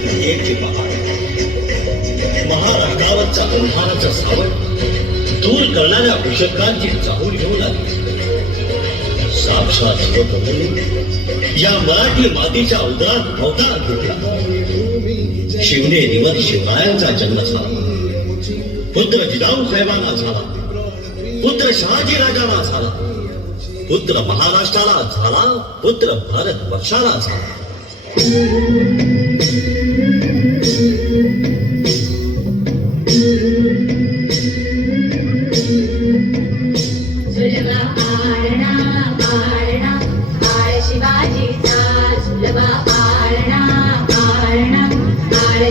क्रियेची बहार, महाराष्ट्रावरचा अंधाराचा सावट दूर करणाऱ्या विषकांची चाहूल घेऊन आली. साक्षात शिवप्रभूंनी या मराठी मातीच्या उदरात अवतार घेतला. शिवने निवत शिवरायांचा जन्म झाला. पुत्र जिजाऊ साहेबांना झाला. पुत्र शहाजी राजांना झाला. पुत्र महाराष्ट्राला झाला. पुत्र भारत वर्षाला झाला.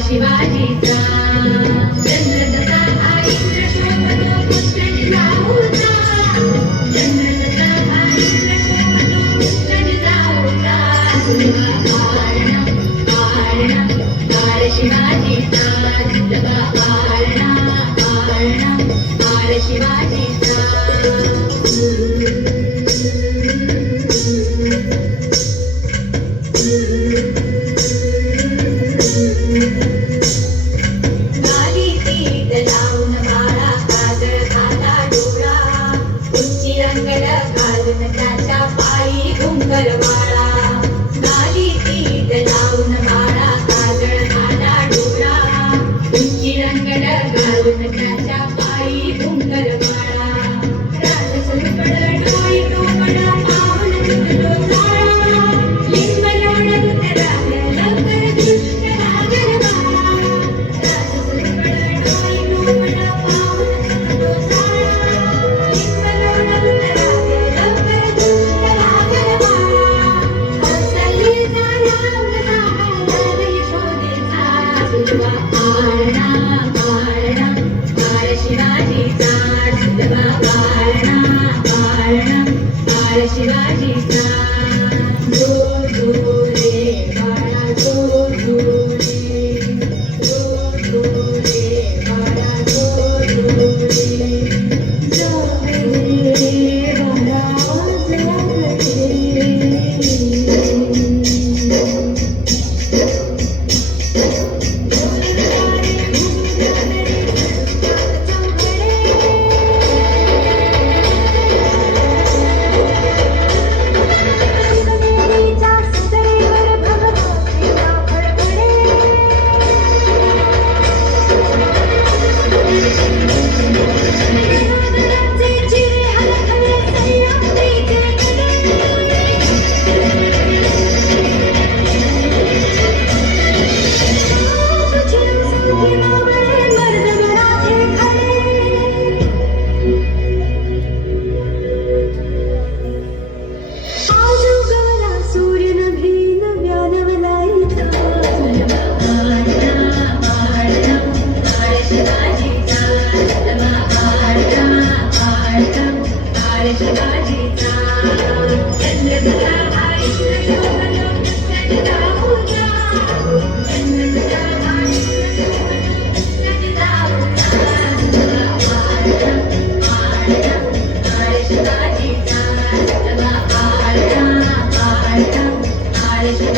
शिवाजीचा चंद्रदत्ता आई शोभतो पुष्कळ जाऊचा. चंद्रदत्ता आई शोभतो पुष्कळ जाऊचा. शिवाजीचा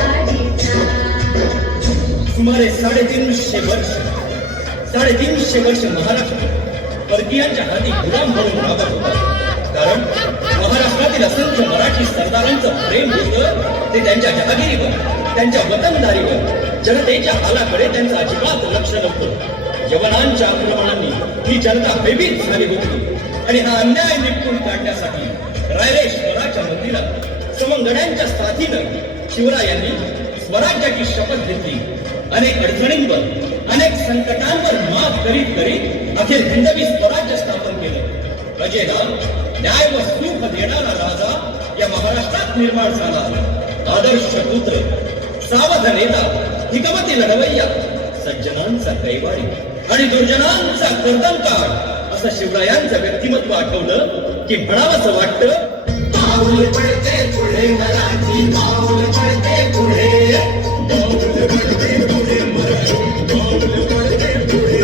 शिवाजीचा सुमारे 350 वर्ष महाराष्ट्र परकीयांच्या हाती गुलाम म्हणून राबत होता. कारण महाराष्ट्रातील असंख्य मराठी सरदारांचं प्रेम होतं ते त्यांच्या जहागिरीवर, त्यांच्या वतनदारीवर. जनतेच्या हालाकडे त्यांचं अजिबात लक्ष नव्हतं. यवनांच्या आक्रमणांनी ही जनता भयभीत झाली होती आणि हा अन्याय निपटून काढण्यासाठी रायरेश्वराच्या मंदिरात सवंगड्यांच्या साथीनं शिवरायांनी स्वराज्याची शपथ घेतली. अनेक अडचणींवर, अनेक संकटांवर मात करीत करीत अखेर हिंदवी स्वराज्य स्थापन केलं. प्रजेला न्याय व सुख देणारा राजा या महाराष्ट्रात निर्माण झाला. आदर्श पुत्र, सावध नेता, हिकमती लढवय्या, सज्जनांचा कैवारी आणि दुर्जनांचा कर्दनकार असं शिवरायांचं व्यक्तिमत्व आठवलं की म्हणावंसं वाटतं, पाऊल पडते पुढे मराठी, पाऊल पडते पुढे, पाऊल पडते पुढे मराठी, पाऊल पडते पुढे,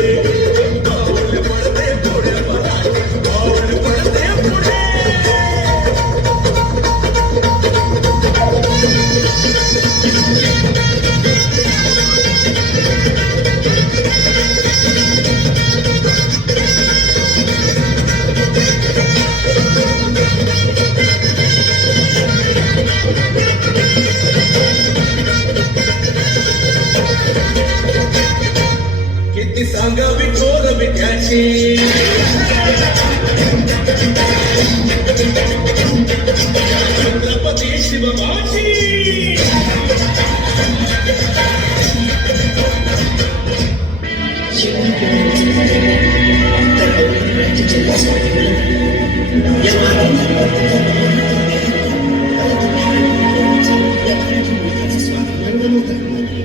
पाऊल पडते पुढे मराठी, पाऊल पडते पुढे. ती सांगावी थोर विद्याची छत्रपती शिवबाची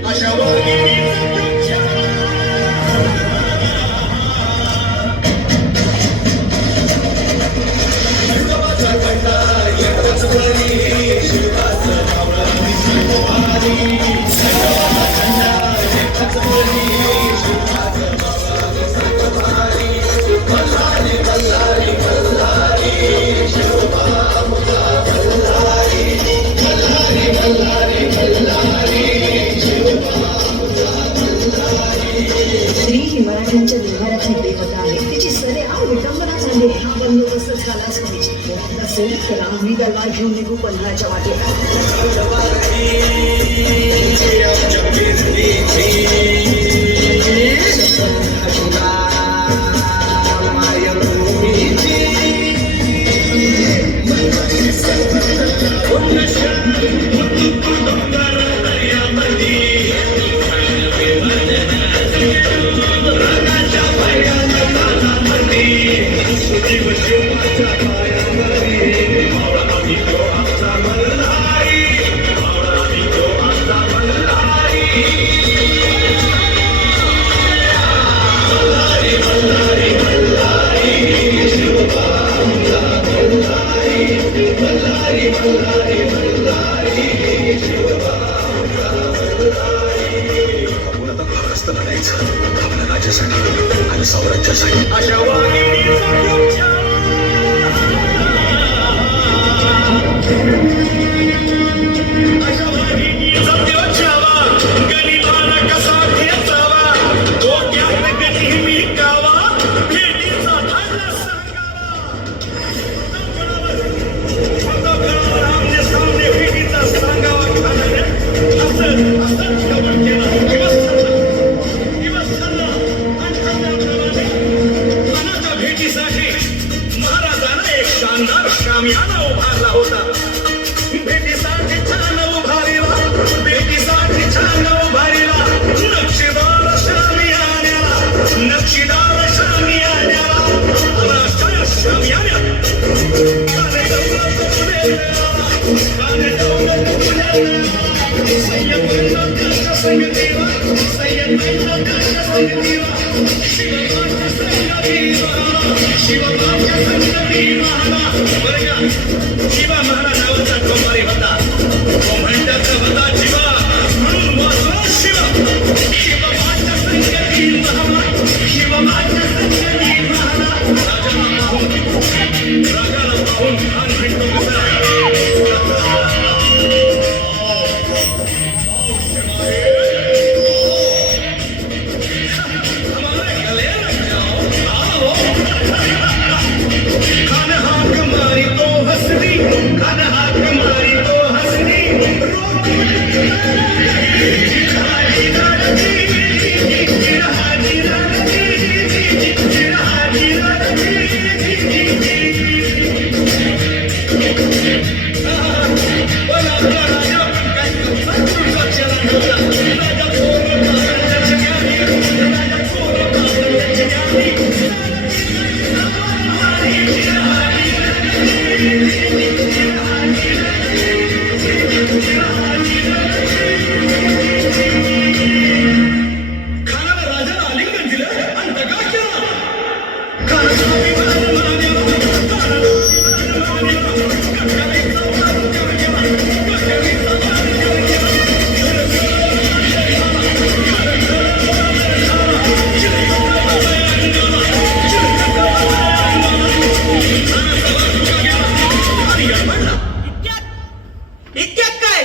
अशा स्त्री ही मराठ्यांच्या व्यवहारातली देवता आहे. तिची सरेआम विटंबना झाली. हा बंदोबस्त झालाच पाहिजे. नसेल तर आम्ही तलवार घेऊन निघू पन्हाळ्याच्या आपल्या राज्यासाठी आणि साम्राज्यासाठी अशा वाघिणीचा गनिमाला कसा ठेचावा डोक्यात गणी मिकावा भेटीचा धाडला सांगावा आमने सामने भेटीचा सांगावा खाणाऱ्या असं ठेवून केला दिवस ठरला आणि ठरल्याप्रमाणे मनाच्या भेटीसाठी महाराजांना एक शानदार शामियाना उभारला होता. भेटीसाठी छान उभारीला भेटीसाठी छान उभारीला नक्षीदार शामियान्याला नक्षीदार शामियान्याला राष्ट्र शामियान्या काने दौलत पुण्याला सय्यद कष्ट संगतीला सय्यद कष्ट संगतीला शिवबाच्या संगतीला वर्गा शिवा महाराज नावाचा कोमारी होता. तो म्हणतात होता शिवा म्हणून वाचला शिवा शिवबाच्या संगती महाला शिवबाच्या संगती महाला राजाला पाहून खान म्हणतो कसा खान हाक मारी तो हसनी खान हाक मारी तो हसनी खानाला राजाला आलिंगन दिलं आणि दगा केला. इतक्यात काय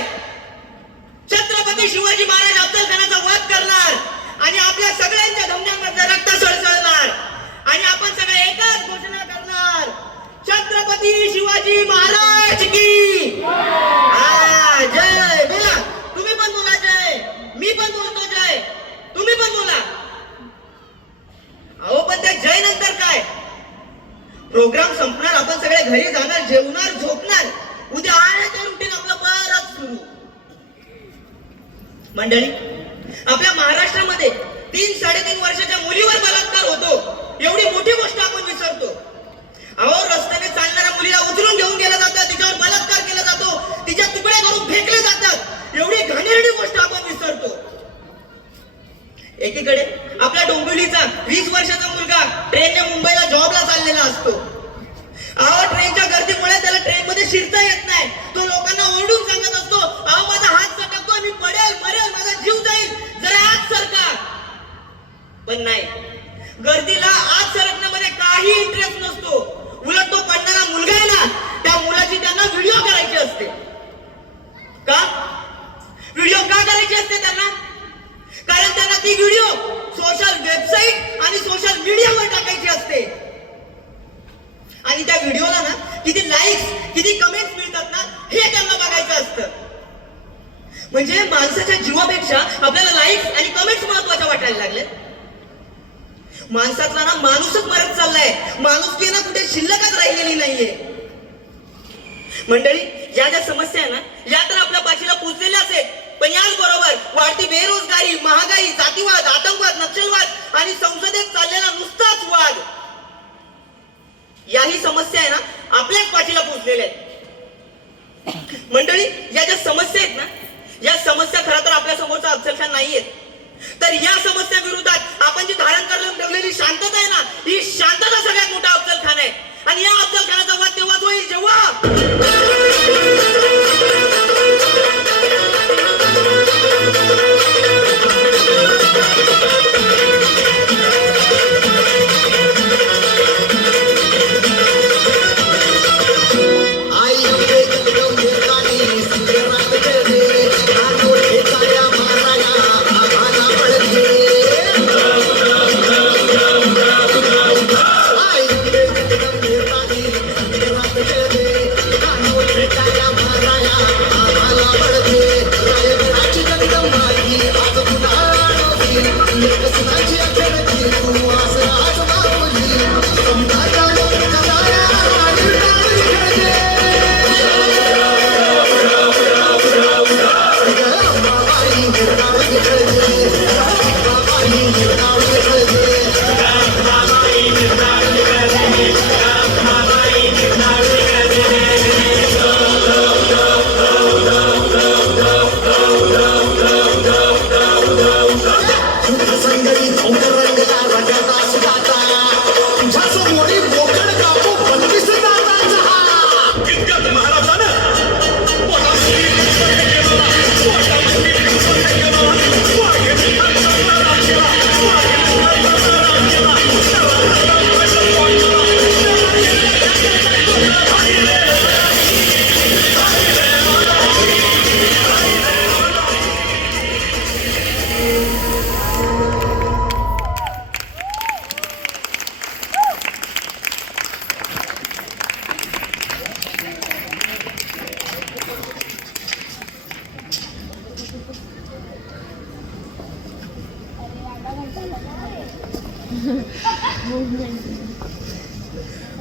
छत्रपती शिवाजी महाराज अफजल खानाचा वध करणार आणि आपल्या सगळ्यांच्या धमन्यांमधलं रक्त सळसळणार आणि आपण सगळे एकच घोषणा करणार छत्रपती शिवाजी महाराज की जय. बोला, तुम्ही पण बोला जय, मी पण बोलतो जय, तुम्ही पण बोला. प्रोग्राम संपणार, आपण सगळे घरी जाणार, जेवणार, झोपणार. उद्या आळ्याचं रुटीन आपलं परत सुरू. मंडळी, आपल्या महाराष्ट्रामध्ये 3-3.5 वर्षाच्या मुलीवर बलात्कार होतो. एवढी मोठी गोष्ट आपण विसरतो. अहो, रस्त्याने चालणाऱ्या मुलीला उचलून घेऊन गेलं जातं, तिच्यावर बलात्कार केला जातो, तिच्या तुकडे करून फेकले जातात. एवढी घाणेरडी गोष्ट आपण विसरतो. एकीकडे आपल्या डोंबिवलीचा 20 वर्षाचा मुलगा ट्रेनने मुंबईला जॉबला चाललेला असतो. अहो, ट्रेनच्या गर्दीमुळे त्याला ट्रेनमध्ये शिरता येत नाही. तो लोकांना ओरडून सांगत असतो, अहो माझा हात सटकतो, मी पडेल, मरेल, माझा जीव जाईल, जरा आत सरका. पण नाही, गर्दीला आत सरकण्यामध्ये काही इंटरेस्ट नसतो. उलट तो पडणारा मुलगा आहे ना, त्या मुलाची त्यांना व्हिडिओ करायची असते. का व्हिडिओ का करायची असते त्यांना? कारण त्यांना ती व्हिडिओ सोशल वेबसाईट आणि सोशल मीडियावर टाकायची असते. आणि त्या व्हिडिओला ना किती लाईक्स, किती कमेंट्स मिळतात ना, हे त्यांना बघायचं असतं. म्हणजे माणसाच्या जीवापेक्षा आपल्याला लाईक्स आणि कमेंट्स महत्वाच्या वाटायला लागले. माणसाचा ना माणूसच मरत चाललाय. माणुसकी ना कुठे शिल्लकच राहिलेली नाहीये. मंडळी, या ज्या समस्या आहे ना, या तर आपल्या पाठीला पोचलेल्याच आहेत. पण याच बरोबर वाढती बेरोजगारी, महागाई, जातीवाद, आतंकवाद, नक्षलवाद आणि संसदेत चाललेला नुसताच वाद, याही समस्या आहे ना आपल्याच पाठीला पोचलेल्या आहेत. मंडळी, या ज्या समस्या आहेत ना, या समस्या खरं तर आपल्या समोरचा अफजल खान नाहीयेत. तर या समस्या विरोधात आपण जी धारण करून ठेवलेली शांतता आहे ना, ही शांतता सगळ्यात मोठा अफजल खान आहे. आणि या अफजल खानाचा वाद तेव्हाच होईल जेव्हा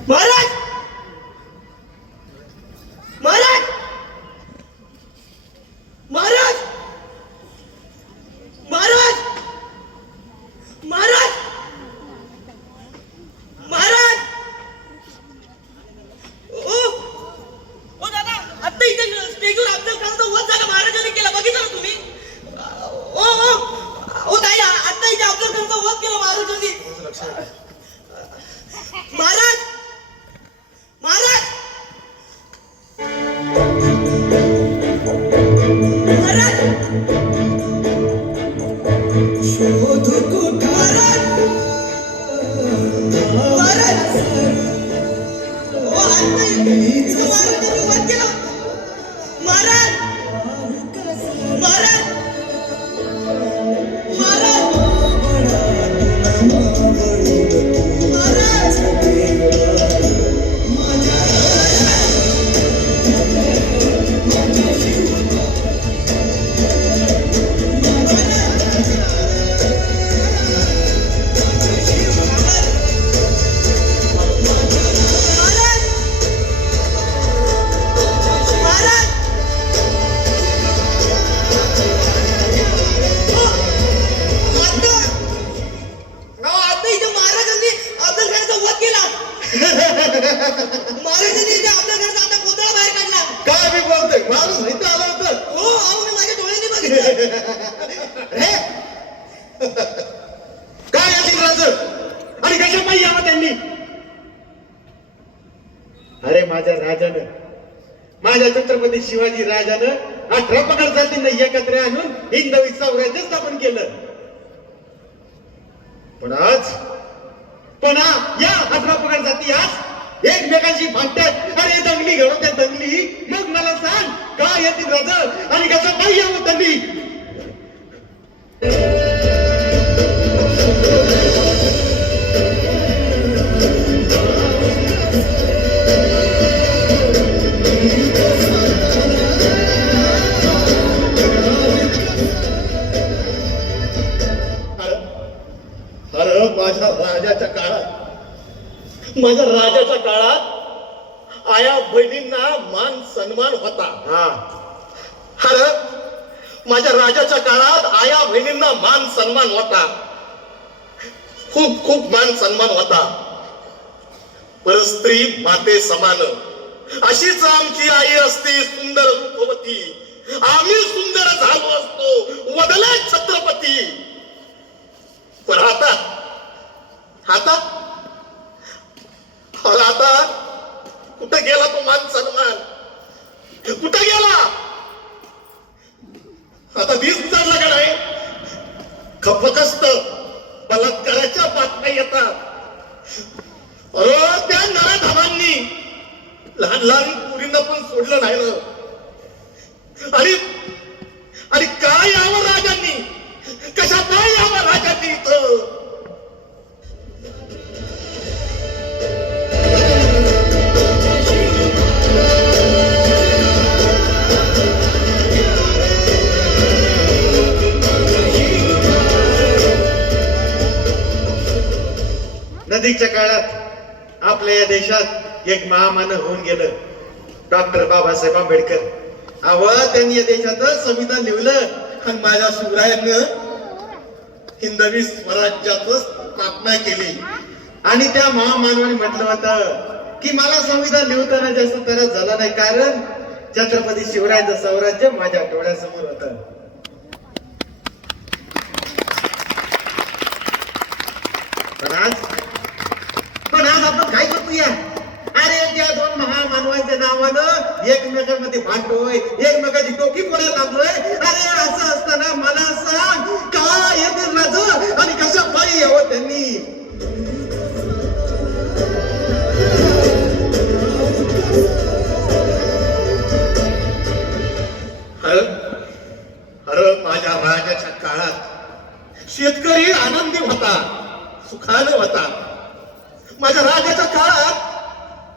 महाराज, महाराज, महाराज, महाराज, महाराज, महाराज. ओ दादा, आता इथे स्टेजवर अफजल खानचा वध झाला, महाराजांनी केला, बघितलं ना तुम्ही? ओ ताई, आता इथे अफजल खानचा वध केला महाराजांनी. महाराज, महाराज, महाराज, शोध कुठं महाराज, महाराज, ओ आता इथं महाराजांनी वध केला. महाराज, महाराज, महाराज, काय असेल राज आणि कशा पाहिजे यावं त्यांनी? अरे माझ्या राजानं, माझ्या छत्रपती शिवाजी राजानं 18 पगड जातींना एकत्र आणून हिंदवी साम्राज्य स्थापन केलं. पण या 18 पगड जाती आज एकमेकांशी भांडतात. अरे दंगली घडवत त्या दंगली. मग मला सांग काय येतील राजा आणि कसं पाहिजे यावं त्यांनी? माझ्या राजाच्या काळात आया बहिणींना मान सन्मान होता. अरे माझ्या राजाच्या काळात आया बहिणींना मान सन्मान होता. खूप खूप मान सन्मान होता. पर स्त्री माते समान अशीच आमची आई असते सुंदर रूपवती. आम्ही सुंदर झालो असतो वदले छत्रपती. पण आता कुठे गेला तो मान सन्मान? कुठे गेला? आता वीज उतरला का नाही? खपकस्त बलात्काराच्या बातम्या येतात. अरे त्या नराधमांनी लहान लहान मुलींना पण सोडलं नाही ना. आणि काय यावं राजांनी? कशा काय यावं राजांनी इथं? नजीकच्या काळात आपल्या या देशात एक महामानव होऊन गेलं, डॉक्टर बाबासाहेब आंबेडकर. त्यांनी या देशाचं संविधान लिहिलं आणि माझ्या शिवरायांनी हिंदवी स्वराज्याचं स्थापना केली. आणि त्या महामानवाने म्हटलं होतं की मला संविधान लिहिताना जास्त त्रास झाला नाही, कारण छत्रपती शिवरायांचं स्वराज्य माझ्या डोळ्यासमोर होतं. पण आज आपण काय करतोय? अरे त्या दोन महामानवांच्या नावानं एकमेकांमध्ये भांडतोय, एकमेकाची डोकी फोडायला लागलोय. अरे असं असताना मला सांग काय येतील राज आणि कशा पायी यावं त्यांनी? अरे माझ्या राजाच्या काळात शेतकरी आनंदी होता, सुखाने होता. माझ्या राजाच्या काळात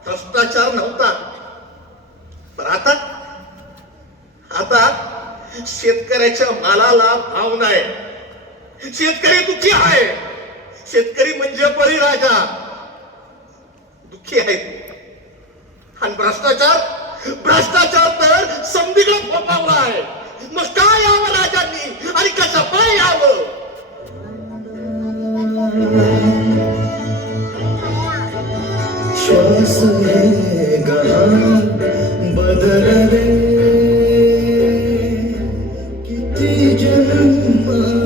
भ्रष्टाचार नव्हता. पण आता शेतकऱ्याच्या मालाला भाव नाही. शेतकरी दुःखी आहे. शेतकरी म्हणजे बळीराजा दुःखी आहे. आणि भ्रष्टाचार तर समधीकडे फोपावला आहे. मग काय यावं राजांनी आणि कसं पाय यावं? श्वास लेगा बदल रे किती जन्मानी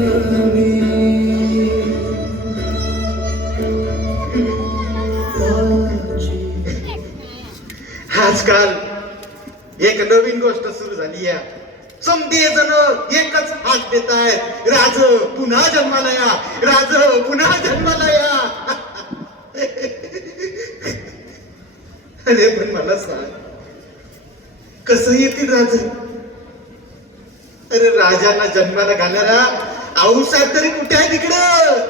आजकाल एक नवीन गोष्ट सुरू झाली आहे. समधी जण एकच हात देत आहेत, राज पुन्हा जन्माला या, राज पुन्हा जन्माला या. अरे पण मला सांग कसं येतील राज? अरे राजांना जन्माला घालणारा औषध तरी कुठे आहे तिकडं?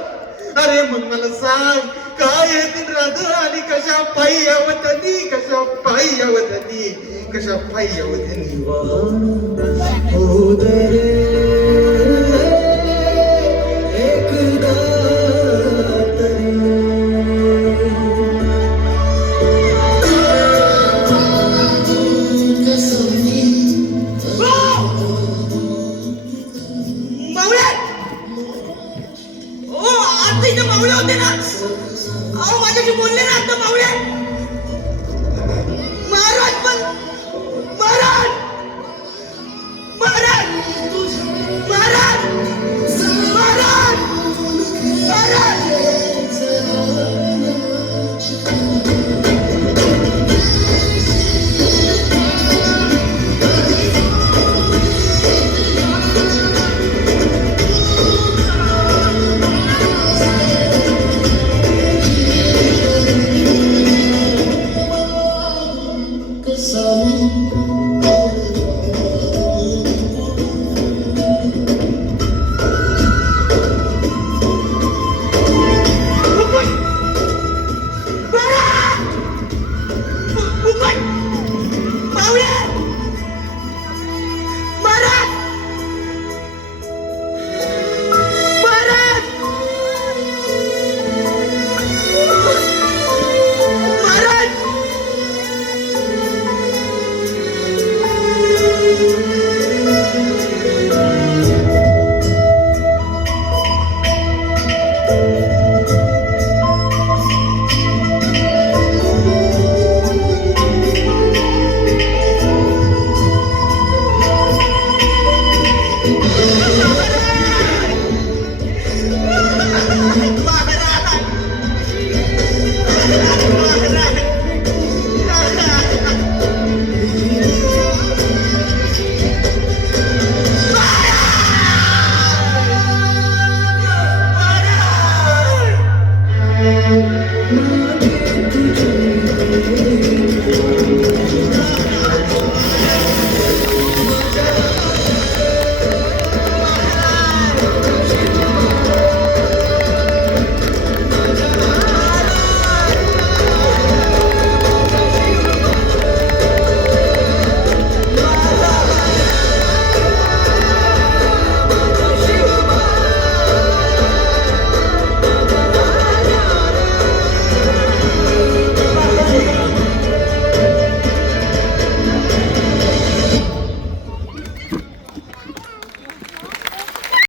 अरे मग मला सांग काय येतील राज आणि कशा पायी यावं त्यांनी? कशा पायी यावं त्यांनी? कशा पायी यावं त्यांनी? एकदा मावळे होते ना. अहो माझ्याशी बोलले ना आता मावळे.